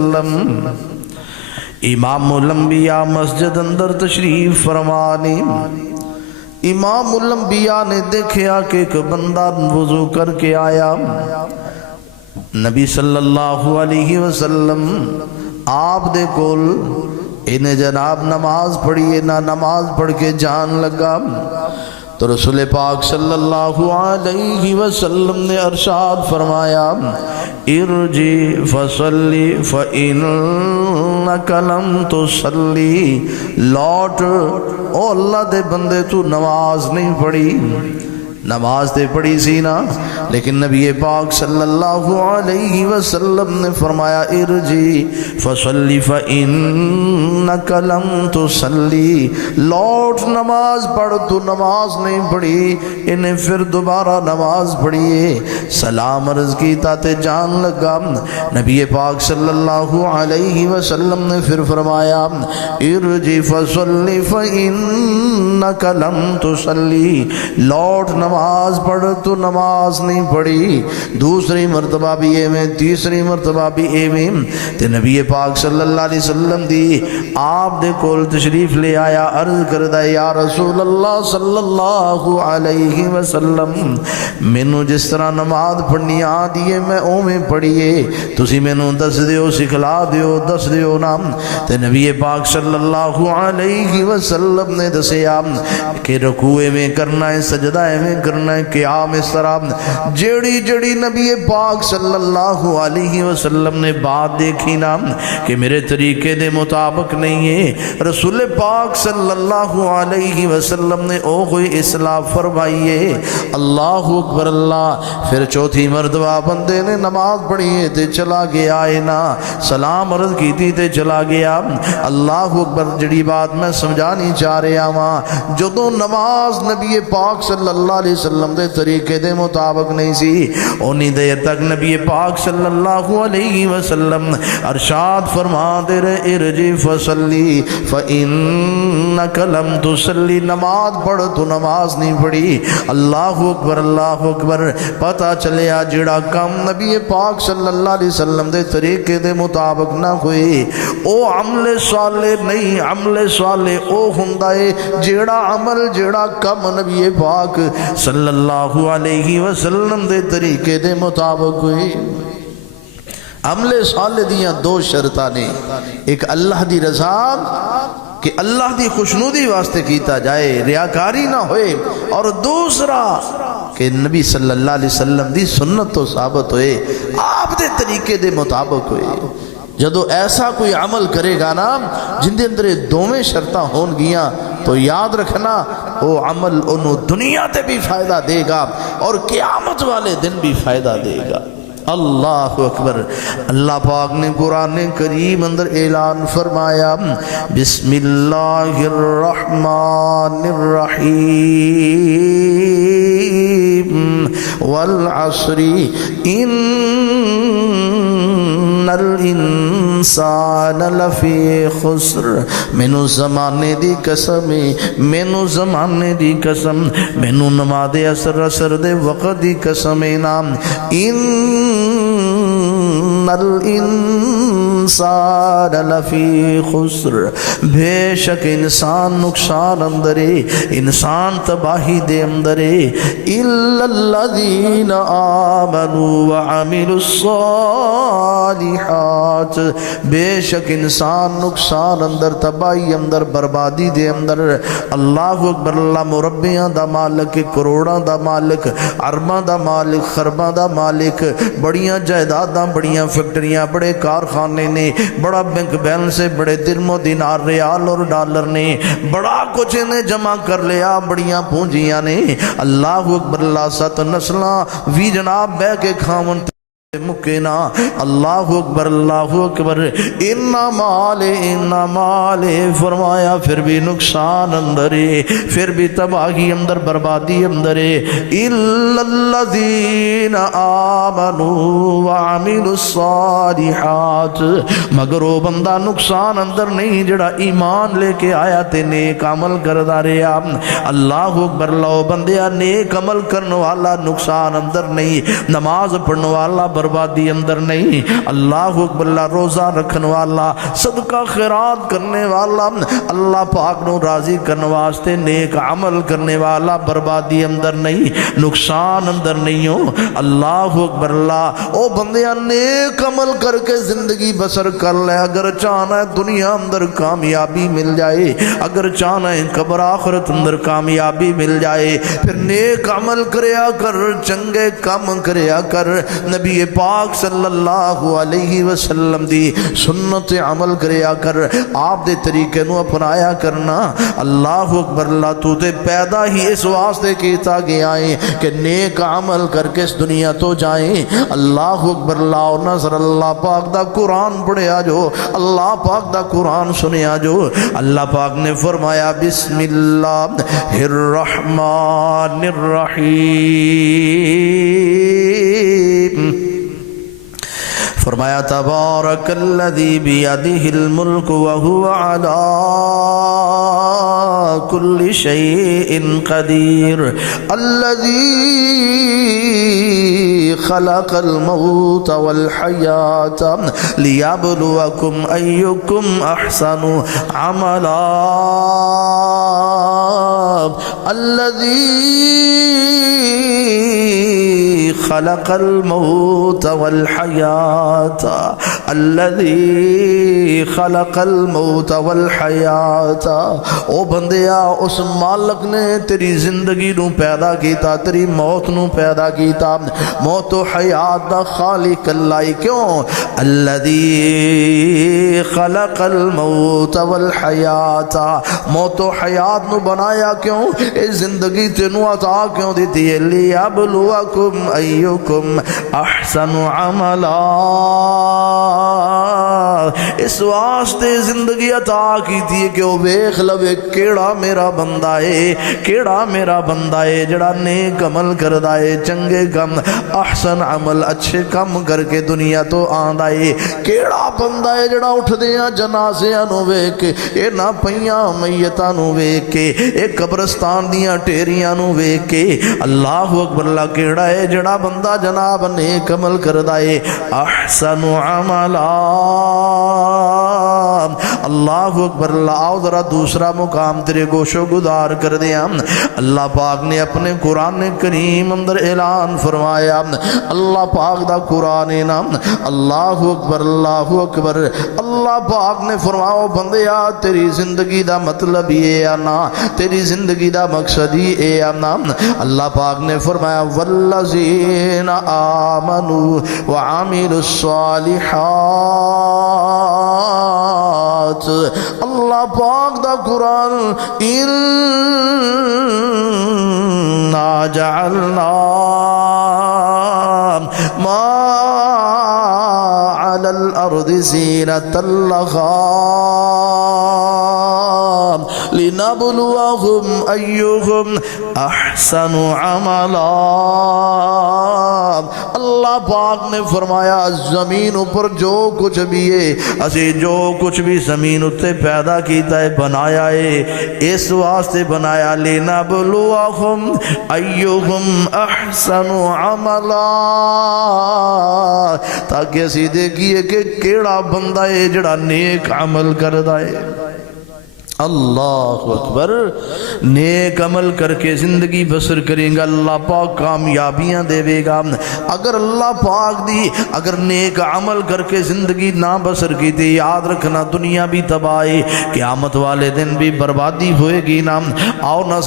وسلم امام الانبیاء مسجد اندر تشریف فرمانی. امام الانبیاء نے دیکھا کہ ایک بندہ وضو کر کے آیا. نبی صلی اللہ علیہ وسلم آپ دے کول انہیں جناب نماز پڑھیے نہ نماز پڑھ کے جان لگا تو رسول پاک صلی اللہ علیہ وسلم نے ارشاد فرمایا ارجع فصلی فإنک لم تصلی. لوٹ او اللہ دے بندے تو نماز نہیں پڑھی. نماز تے پڑھی سی نا لیکن نبی پاک صلی اللہ علیہ وسلم نے فرمایا ارجع فصلی فإنک لم تصلی. لوٹ نماز پڑھ تو نماز نہیں پڑھی. انہیں پھر دوبارہ نماز پڑھیے. سلام عرض کی تے جان لگا. نبی پاک صلی اللہ علیہ وسلم نے پھر فرمایا ارجع فصلی فإنک لم تصلی. لوٹ نماز پڑھ تو نماز نہیں پڑھی. دوسری مرتبہ بھی ایویں تیسری مرتبہ بھی ایویں تے نبی پاک صلی اللہ علیہ وسلم دی آپ دے کول تشریف لے آیا. عرض کردہ یا رسول اللہ صلی اللہ علیہ وسلم مینوں جس طرح نماز پڑھنی آدھی ہے میں اوویں پڑھیے تسی مینوں دس دیو سکھلا دیو دس دیو نا. تے نبی پاک صلی اللہ علیہ وسلم نے دسیا کہ رکوع میں کرنا ہے سجدہ میں کرنا ہے قیام اس طرح. جڑی جڑی نبی پاک صلی اللہ علیہ وسلم نے بات دیکھی نا کہ میرے طریقے دے مطابق نہیں ہے رسول پاک صلی اللہ علیہ وسلم نے او کوئی اصلاح فرمائیے. اللہ اکبر اللہ. پھر چوتھی مرتبہ بندے نے نماز پڑھی تے چلا گیا ہے نا سلام عرض کی تھی تے چلا گیا. اللہ اکبر. جڑی بات میں سمجھانی چاہ رہا ہوں جدوں نماز نبی پاک صلی اللہ علیہ وسلم دے طریقے دے مطابق نہیں سی اونی دیر تک نبی پاک صلی اللہ علیہ وسلم ارشاد فرما دے رہے ارجع فصلی فإنک لم تصلی. نماز پڑھ تو نماز نہیں پڑھی. اللہ اکبر اللہ اکبر. پتہ چلیا جڑا کام نبی پاک صلی اللہ علیہ وسلم دے طریقے دے مطابق نہ ہوئے او عمل صالح نہیں. عمل صالح او ہوندا ہے جڑا عمل جڑا کم نبی پاک صلی اللہ علیہ وسلم دے طریقے دے مطابق ہوئی. عمل صالح دیاں دو شرطاں نے. ایک اللہ دی رضا کہ اللہ دی خوشنودی واسطے کیتا جائے ریاکاری نہ ہوئے اور دوسرا کہ نبی صلی اللہ علیہ وسلم دی سنت تو ثابت ہوئے آپ دے طریقے دے مطابق ہوئے. جدو ایسا کوئی عمل کرے گا نا جن دے اندر دوویں شرطاں ہون گیاں تو یاد رکھنا وہ عمل انہوں دنیا تے بھی فائدہ دے گا اور قیامت والے دن بھی فائدہ دے گا. اللہ اکبر. اللہ پاک نے قرآن کریم اندر اعلان فرمایا بسم اللہ الرحمن الرحیم والعصر ان الانسان لفی خسر. مینو زمانے دی قسم مینو زمانے دی قسم مینو نماز عصر دے وقت دی قسم نام ان الانسان لفی خسر. بے شک انسان نقصان اندرے انسان تباہی دے اندرے الا الذین آمنوا وعملوا الصالحات. بے شک انسان نقصان اندر تباہی اندر بربادی دے اندر. اللہ اکبر. اللہ مربیاں دا مالک کروڑاں دا مالک ارباں دا مالک خرباں دا مالک بڑیاں جائیداداں بڑیاں فیکٹریاں بڑے کارخانے نے بڑا بینک بیلنس ہے بڑے درم و دینار ریال اور ڈالر نے بڑا کچھ انہیں جمع کر لیا بڑیاں پونجیاں نے. اللہ اکبر. اللہ ست نسلاں بھی جناب بہ کے کھاون مکینا. اللہ اکبر اللہ اکبر. مال فرمایا پھر بھی نقصان اندر ہے پھر بھی تباہی اندر بربادی اندر ہے. الا الذین آمنوا وعملوا الصالحات. مگر وہ بندہ نقصان اندر نہیں جڑا ایمان لے کے آیا تے نیک عمل کردا رہیا. اللہ اکبر. اللہ بندیا نیک عمل کرنے والا نقصان اندر نہیں. نماز پڑھنے والا بربادی اندر نہیں. اللہ اکبر. روزہ رکھن والا, صدقہ خیرات کرنے والا, اللہ پاک نو راضی کرنے واسطے نیک عمل کرنے والا بربادی اندر نہیں, نقصان اندر نہیں ہو. اللہ اکبر. اللہ او بندیاں نیک عمل کر کے زندگی بسر کر لے. اگر چاہنا ہے دنیا اندر کامیابی مل جائے, اگر چاہنا ہے قبر آخرت اندر کامیابی مل جائے, پھر نیک عمل کریا کر, چنگے کام کریا کر. نبی پاک صلی اللہ علیہ وسلم دی سنت عمل کریا کر, آپ دے طریقے نو اپنایا کرنا. اللہ اکبر. اللہ تو تے پیدا ہی اس واسطے کیتا گیا ہے کہ نیک عمل کر کے اس دنیا تو جائیں. اللہ اکبر. اللہ نظر اللہ پاک دا قرآن پڑھیا جو, اللہ پاک دا قرآن سنیا جو. اللہ پاک نے فرمایا بسم اللہ الرحمن الرحیم, فرمایا تبارک الذی بیدہ الملک وہو علی کل شیء قدیر, الذی خلق الموت والحیات لیبلوکم ایکم احسن عملا, الذی خلق الموت والحیات, الذی خلق الموت والحیات. او بندیا اس مالک نے تیری زندگی نو پیدا کیتا, تیری موت نو پیدا کیتا. موت و حیات دا خالق اللہ. کیوں؟ الذی خلق الموت والحیات, موت و حیات نو بنایا کیوں؟ اے زندگی تینو عطا کیوں دیتی ہے؟ لیبلوکم ایکم احسن عملا, اس واسطے زندگی عطا کی تھی کہ وہ ویکھ لوے کیڑا میرا بندہ ہے, کیڑا میرا بندہ ہے جڑا نیک عمل کردا ہے, چنگے کم احسن عمل اچھے کم کر کے دنیا تو آندا ہے. کیڑا بندہ ہے جڑا اٹھدیاں جنازیاں نو ویکھ کے, اے نہ پیاں میتاں نو ویکھ کے, اے قبرستان دیاں ٹیریاں نو ویکھ کے. اللہ اکبر. اللہ کیڑا ہے جڑا بندہ جناب نیک عمل کردا ہے احسن عملا. اللہ اکبر. اللہ آؤ ذرا دوسرا مقام تیرے گوشو گدار کر دیا. اللہ پاک نے اپنے قرآن کریم اندر اعلان فرمایا, اللہ پاک دا قرآن نام. اللہ اکبر. اللہ اکبر. اللہ پاک نے فرماؤ بندیا تیری زندگی دا مطلب یہ آنا, تیری زندگی دا مقصد یہ آنا. اللہ پاک نے فرمایا والذین آمنوا وعملوا الصالحات. اللہ پاک دا قرآن اِنَّا جَعَلْنَا مَا عَلَى الْأَرْضِ زِينَةً لَهَا لِنَبْلُوَهُمْ أَيُّهُمْ أَحْسَنُ عَمَلًا. اللہ پاک نے فرمایا زمین اوپر جو کچھ بھی ہے, اسی جو کچھ بھی زمین اتے پیدا کیتا ہے بنایا ہے اس واسطے بنایا لِنَبْلُوَهُمْ أَيُّهُمْ أَحْسَنُ عَمَلًا, تاکہ اسی دیکھئے کہ کیڑا بندہ ہے جڑا نیک عمل کردا ہے. اللہ اکبر. نیک عمل کر کے زندگی بسر کریں گا, اللہ پاک کامیابیاں دے گا. اگر اللہ پاک دی اگر نیک عمل کر کے زندگی نہ بسر کی تھی, یاد رکھنا دنیا بھی تباہی, قیامت والے دن بھی بربادی ہوئے گی نا. آؤ نہ